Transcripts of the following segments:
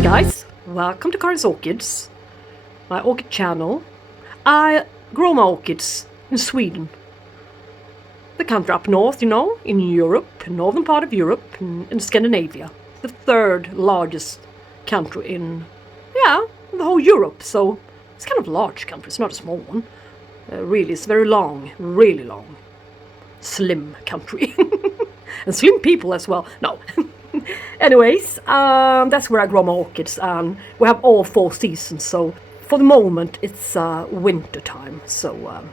Hey guys, welcome to Karins Orchids, my orchid channel. I grow my orchids in Sweden, the country up north, in Europe, northern part of Europe, in Scandinavia, the third largest country in the whole Europe. So it's kind of a large country, it's not a small one. Really, it's very long, really long, slim country, and slim people as well. No. Anyways, that's where I grow my orchids, and we have all 4 seasons, so for the moment it's winter time, so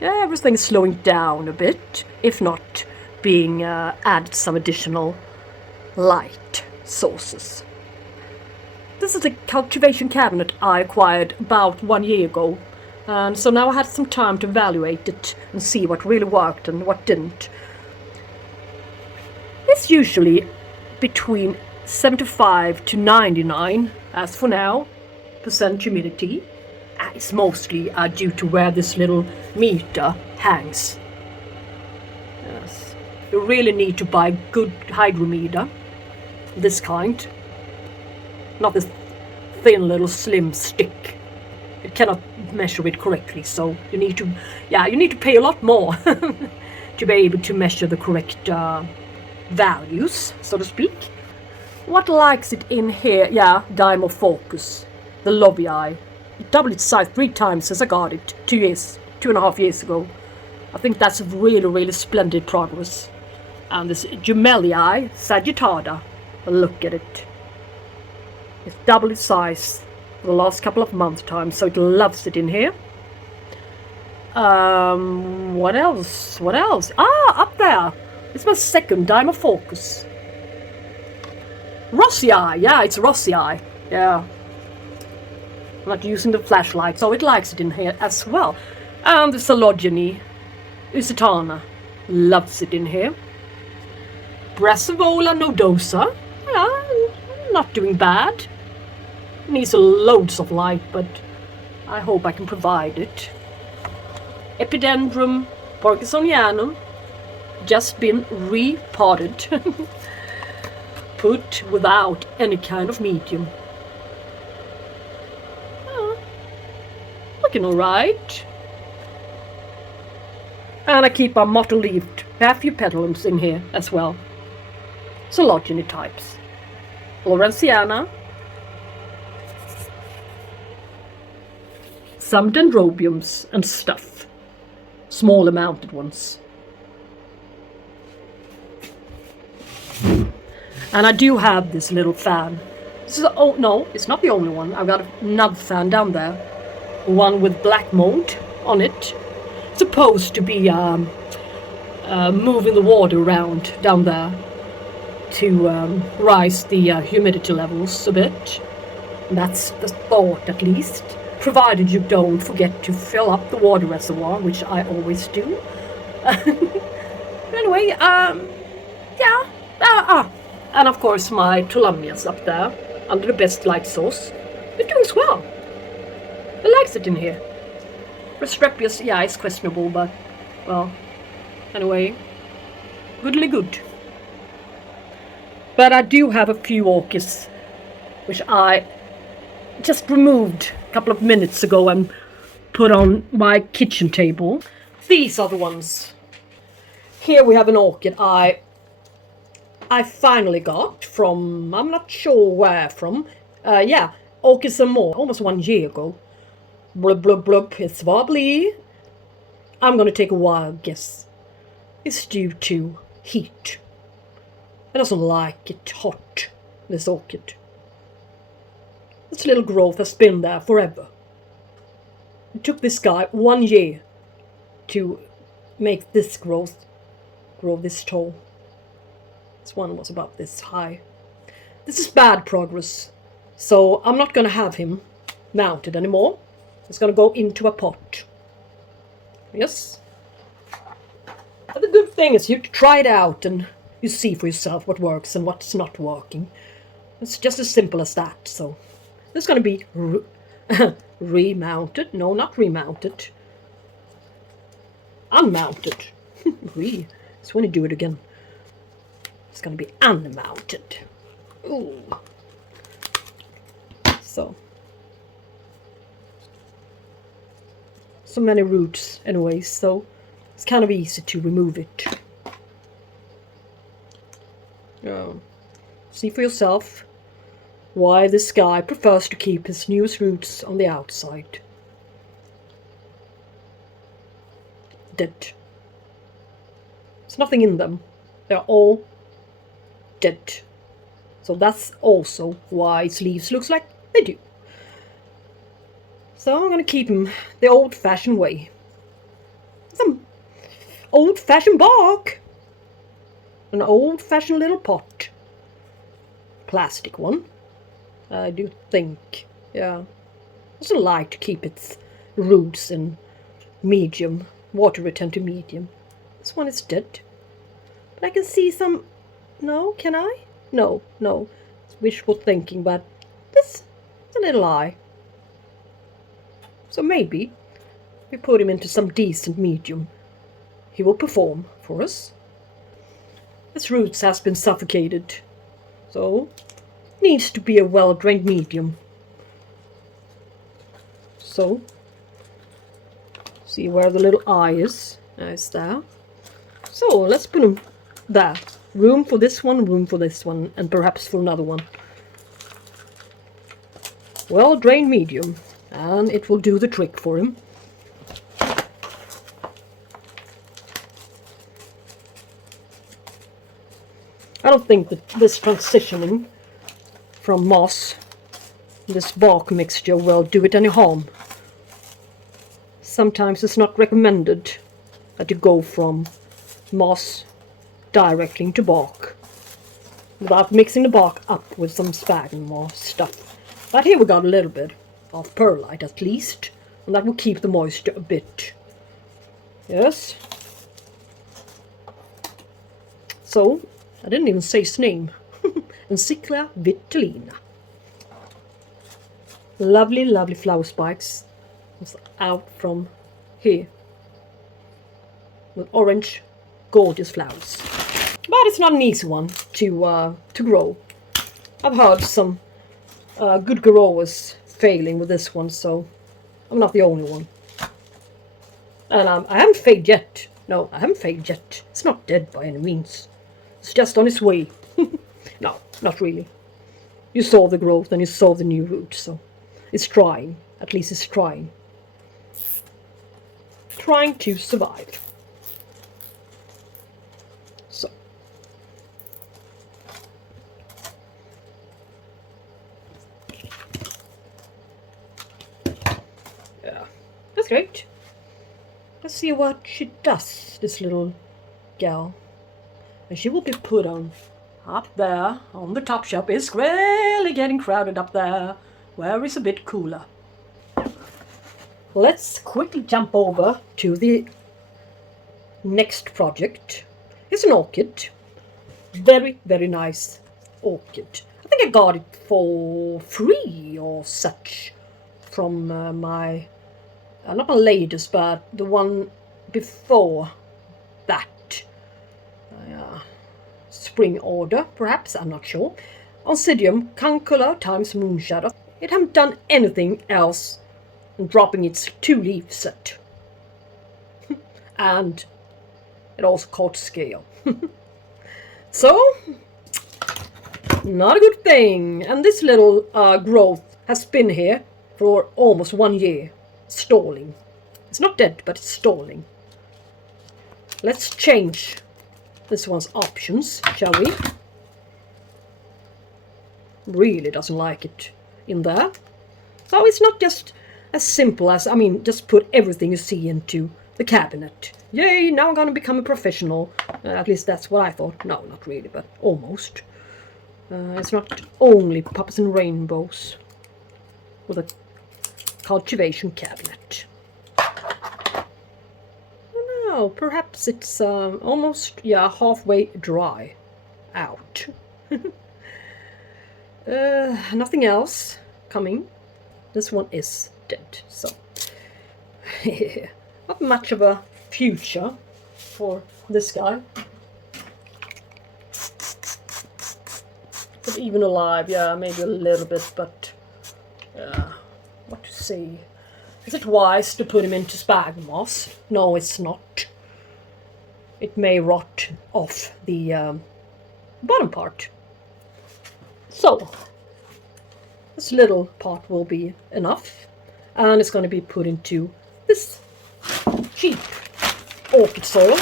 everything's slowing down a bit, if not being added some additional light sources. This is a cultivation cabinet I acquired about 1 year ago, and so now I had some time to evaluate it and see what really worked and what didn't. It's usually between 75 to 99, as for now, % humidity. It's mostly due to where this little meter hangs. Yes. You really need to buy good hydrometer, this kind. Not this thin little slim stick. It cannot measure it correctly, so you need to pay a lot more to be able to measure the correct values, so to speak. What likes it in here? Dimorphorchis, the Lowii. It doubled its size 3 times since I got it 2.5 years ago. I think that's really splendid progress. And this Jumellea, Sagittata, look at it. It's doubled its size for the last couple of months time, so it loves it in here. What else? Up there. It's my second Dimorphorchis. Rossii, it's Rossii. Yeah. I'm not using the flashlight, so it likes it in here as well. And the Coelogyne, Usitana, loves it in here. Brassavola, Nodosa, not doing bad. Needs loads of light, but I hope I can provide it. Epidendrum, Porcusonianum, just been repotted, put without any kind of medium. Looking alright. And I keep our mottle-leaved Paphiopedilums in here as well. Coelogyne types. Lawrenceana. Some dendrobiums and stuff. Smaller mounted ones. And I do have this little fan. This is no, it's not the only one. I've got another fan down there. One with black mold on it. It's supposed to be moving the water around down there to rise the humidity levels a bit. That's the thought, at least. Provided you don't forget to fill up the water reservoir, which I always do. Anyway, and of course my Tulamias up there, under the best light source. They're doing swell. It likes it in here. Restrepius, it's questionable, but, well, anyway, goodly good. But I do have a few orchids, which I just removed a couple of minutes ago and put on my kitchen table. These are the ones. Here we have an orchid I finally got from, I'm not sure where from. Orchids and More, almost 1 year ago. Blub blub blub, it's wobbly. I'm gonna take a wild guess. It's due to heat. It doesn't like it hot, this orchid. This little growth has been there forever. It took this guy 1 year to make this growth grow this tall. This one was about this high. This is bad progress, so I'm not gonna have him mounted anymore. It's gonna go into a pot. Yes. But the good thing is you try it out and you see for yourself what works and what's not working. It's just as simple as that. So it's gonna be remounted. No, not remounted. Unmounted. So when you do it again, it's going to be unmounted. Ooh. So many roots anyway, so it's kind of easy to remove it. See for yourself why this guy prefers to keep his newest roots on the outside. Dead. There's nothing in them. They're all dead. So that's also why its leaves looks like they do. So I'm going to keep them the old-fashioned way. Some old-fashioned bark. An old-fashioned little pot. Plastic one, I do think. Yeah. Doesn't like to keep its roots in medium, water retentive medium. This one is dead. But I can see some... No, can I? No. It's wishful thinking, but this is a little eye. So maybe if we put him into some decent medium, he will perform for us. His roots has been suffocated, so needs to be a well-drained medium. So, see where the little eye is. Nice there. So let's put him there. Room for this one, and perhaps for another one. Well-drained medium, and it will do the trick for him. I don't think that this transitioning from moss, this bark mixture, will do it any harm. Sometimes it's not recommended that you go from moss directly into bark without mixing the bark up with some sphagnum or stuff. But here we got a little bit of perlite at least, and that will keep the moisture a bit. Yes. So, I didn't even say his name. Encyclia vitellina. Lovely, lovely flower spikes. It's out from here. With orange, gorgeous flowers. But it's not an easy one to grow. I've heard some good growers failing with this one, so I'm not the only one. And I haven't failed yet. No, I haven't failed yet. It's not dead by any means. It's just on its way. No, not really. You saw the growth and you saw the new roots, so it's trying. At least it's trying. Trying to survive. So. Yeah, that's great. Let's see what she does, this little gal. And she will be put on up there on the top shelf. It's really getting crowded up there, where it's a bit cooler. Let's quickly jump over to the next project. It's an orchid. Very, very nice orchid. I think I got it for free or such from my, not my latest, but the one before that. Spring order, perhaps, I'm not sure. Oncidium, Concolor times Moonshadow. It haven't done anything else than dropping its 2-leaf set. And it also caught scale. So, not a good thing. And this little growth has been here for almost 1 year, stalling. It's not dead, but it's stalling. Let's change this one's options, shall we? Really doesn't like it in there. So it's not just as simple as, just put everything you see into the cabinet. Yay, now I'm gonna become a professional. At least that's what I thought. No, not really, but almost. It's not only puppies and rainbows with a cultivation cabinet. Oh, perhaps it's almost, halfway dry out. Nothing else coming. This one is dead, so not much of a future for this guy. But even alive, yeah, maybe a little bit, but what to say? Is it wise to put him into spag moss? No, it's not. It may rot off the bottom part. So, this little pot will be enough, and it's going to be put into this cheap orchid soil.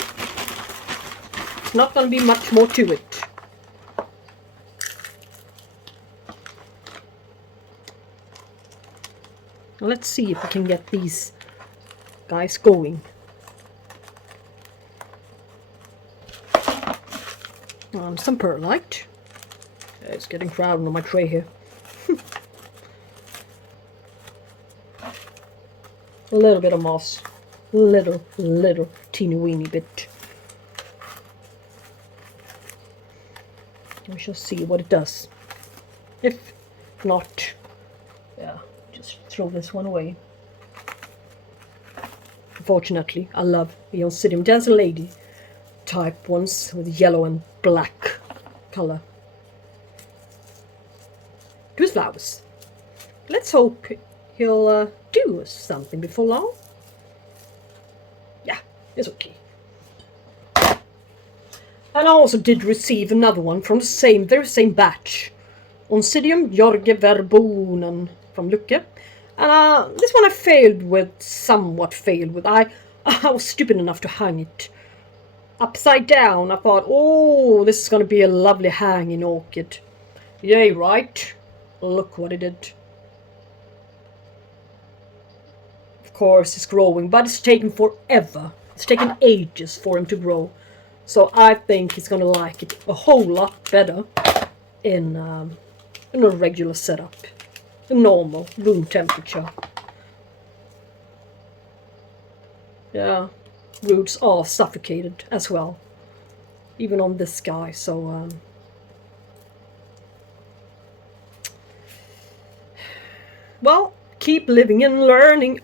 It's not going to be much more to it. Let's see if we can get these guys going. Some perlite. It's getting crowded on my tray here. A little bit of moss. Little teeny weeny bit. We shall see what it does. If not, yeah, just throw this one away. Unfortunately, I love the Oncidium Dance Lady type ones with yellow and black color. Two flowers. Let's hope he'll do something before long. Yeah, it's okay. And I also did receive another one from the very same batch. Oncidium Jorge Verboonen from Lucke. And this one I somewhat failed with. I was stupid enough to hang it upside down. I thought, oh, this is going to be a lovely hanging orchid. Yay, right? Look what it did. Of course, it's growing, but it's taken forever. It's taken ages for him to grow. So I think he's going to like it a whole lot better in a regular setup. A normal room temperature. Yeah, roots are suffocated as well. Even on this guy, so... well, keep living and learning.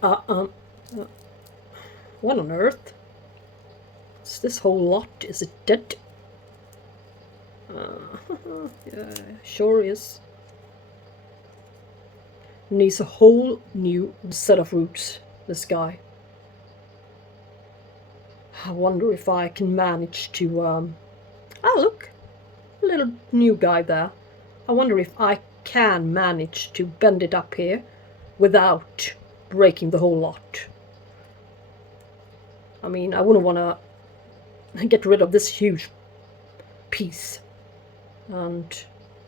What on earth? Is this whole lot? Is it dead? Yeah, sure is. Needs a whole new set of roots, this guy. I wonder if I can manage to... ah, look! A little new guy there. I wonder if I can manage to bend it up here without breaking the whole lot. I mean, I wouldn't want to get rid of this huge piece. And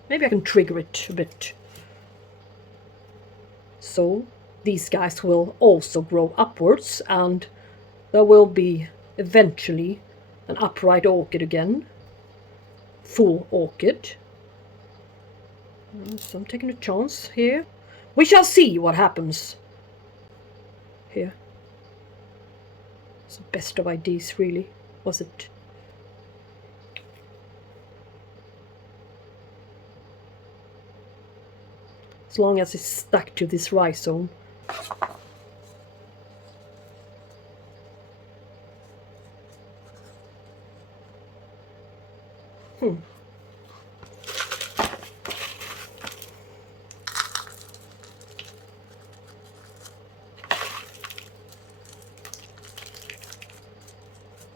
maybe I can trigger it a bit. So these guys will also grow upwards, and there will be eventually an upright orchid again. Full orchid. So I'm taking a chance here. We shall see what happens. Here. It's the best of ideas, really, was it? As long as it's stuck to this rhizome.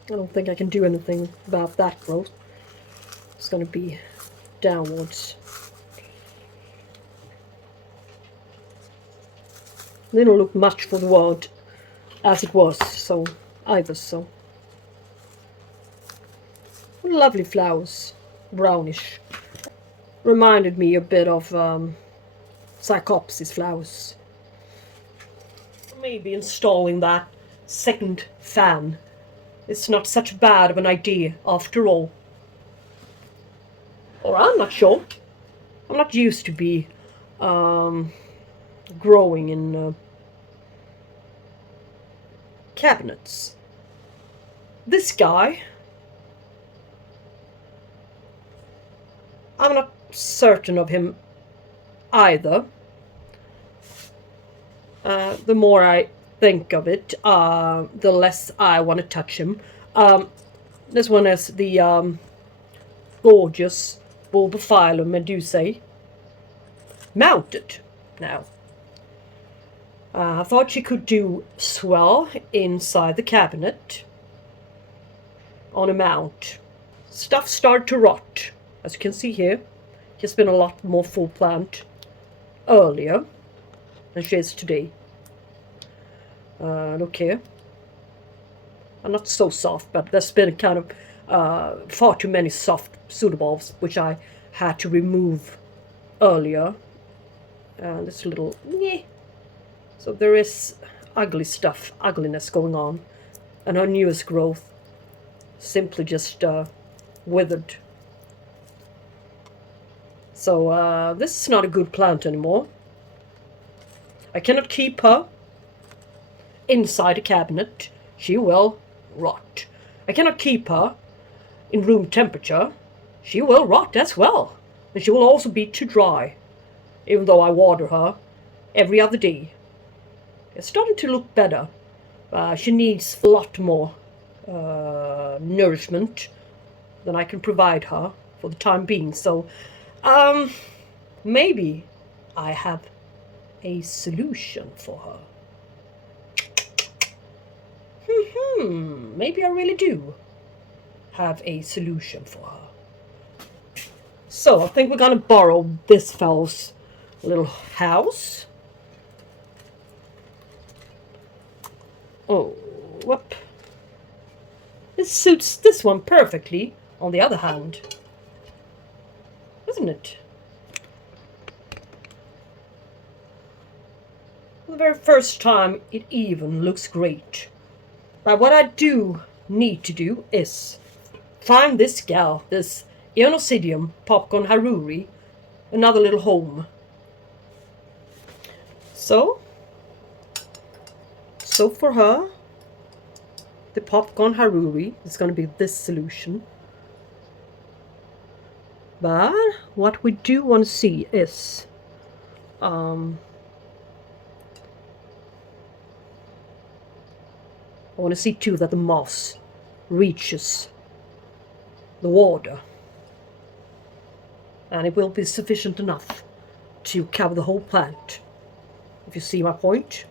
I don't think I can do anything about that growth. It's going to be downwards. They don't look much for the world as it was, so either so. What lovely flowers, brownish. Reminded me a bit of Psychopsis flowers. Maybe installing that second fan. It's not such bad of an idea after all. Or I'm not sure. I'm not used to be growing in cabinets. This guy, I'm not certain of him either. The more I think of it, the less I want to touch him. This one is the gorgeous Bulbophyllum medusae, mounted now. I thought she could do swell inside the cabinet on a mount. Stuff started to rot, as you can see here. She's been a lot more full plant earlier than she is today. Look here. Not so soft, but there's been kind of far too many soft pseudobulbs, which I had to remove earlier. This little, so there is ugliness going on, and her newest growth simply just withered. So this is not a good plant anymore. I cannot keep her inside a cabinet. She will rot. I cannot keep her in room temperature. She will rot as well. And she will also be too dry, even though I water her every other day. It's starting to look better. She needs a lot more nourishment than I can provide her for the time being. So maybe I have a solution for her. Maybe I really do have a solution for her. So I think we're gonna borrow this fellow's little house. Oh, whoop. This suits this one perfectly, on the other hand. Isn't it? For the very first time, it even looks great. But what I do need to do is find this gal, this Oncidium popcorn haruri, another little home. So for her, the popcorn haruri is going to be this solution. But what we do want to see is I want to see too that the moss reaches the water, and it will be sufficient enough to cover the whole plant. If you see my point,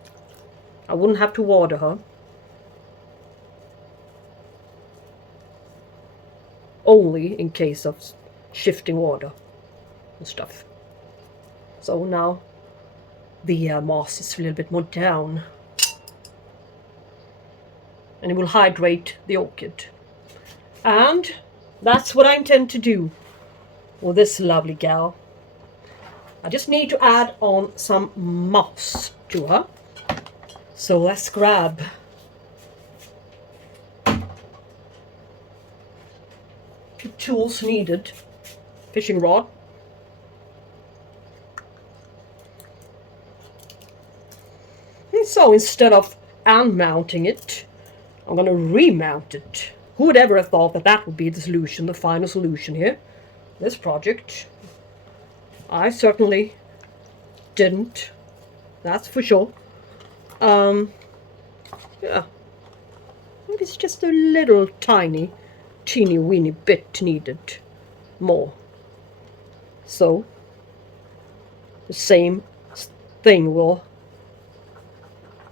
I wouldn't have to water her. Only in case of shifting water and stuff. So now the moss is a little bit more down, and it will hydrate the orchid. And that's what I intend to do with this lovely gal. I just need to add on some moss to her. So let's grab the tools needed. Fishing rod. And so instead of unmounting it, I'm going to remount it. Who would ever have thought that that would be the solution, the final solution here? This project. I certainly didn't. That's for sure. Yeah. Maybe it's just a little tiny, teeny weeny bit needed more. So, the same thing will,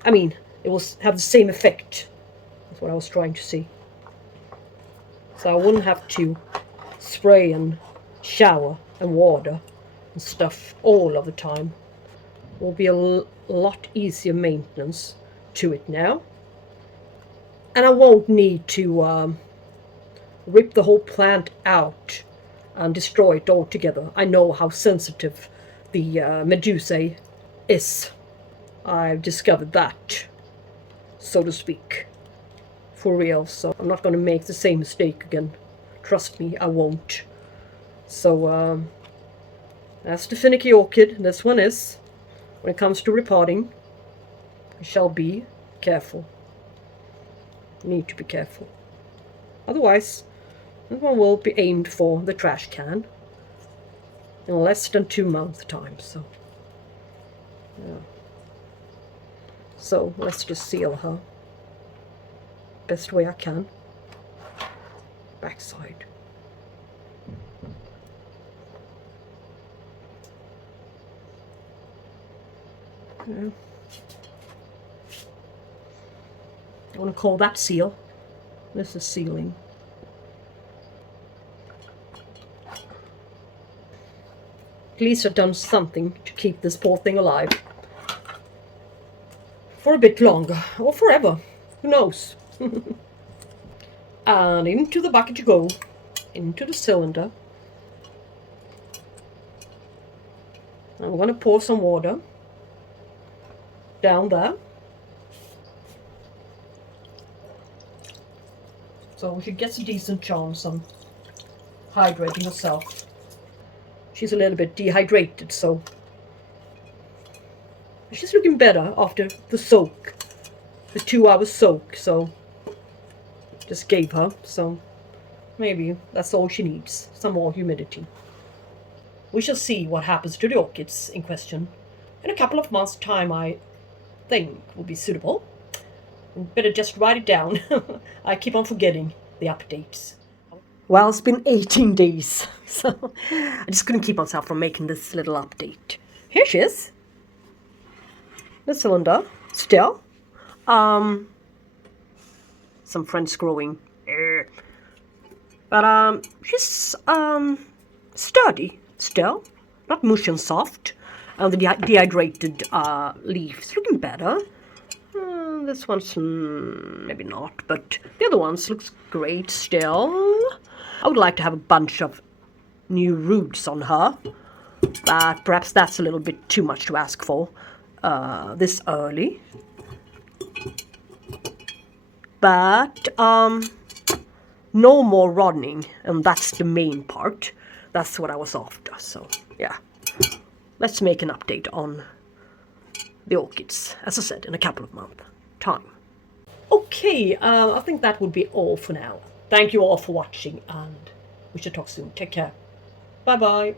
it will have the same effect. That's what I was trying to see. So I wouldn't have to spray and shower and water and stuff all of the time. It will be a lot easier maintenance to it now. And I won't need to rip the whole plant out and destroy it altogether. I know how sensitive the Medusae is. I've discovered that, so to speak. For real, so I'm not going to make the same mistake again. Trust me, I won't. So, that's the finicky orchid. This one is. When it comes to repotting, I shall be careful. Need to be careful. Otherwise, this one will be aimed for the trash can in less than 2 months' time. So, yeah. So let's just seal her best way I can. Backside. Yeah. I want to call that seal. This is sealing. At least I've done something to keep this poor thing alive. For a bit longer, or forever. Who knows? And into the bucket you go. Into the cylinder. I'm going to pour some water down there. So she gets a decent chance on hydrating herself. She's a little bit dehydrated, so she's looking better after the soak, the 2-hour soak. So just gave her, so maybe that's all she needs, some more humidity. We shall see what happens to the orchids in question. In a couple of months' time, I think will be suitable. Better just write it down. I keep on forgetting the updates. Well, it's been 18 days, so I just couldn't keep myself from making this little update. Here she is. The cylinder, still. Some French growing. But she's sturdy still. Not mushy and soft. And the dehydrated leaves looking better. This one's maybe not, but the other ones looks great still. I would like to have a bunch of new roots on her, but perhaps that's a little bit too much to ask for this early. But no more rodding, and that's the main part. That's what I was after, so yeah. Let's make an update on the orchids, as I said, in a couple of months' time. Okay, I think that would be all for now. Thank you all for watching, and we shall talk soon. Take care. Bye-bye.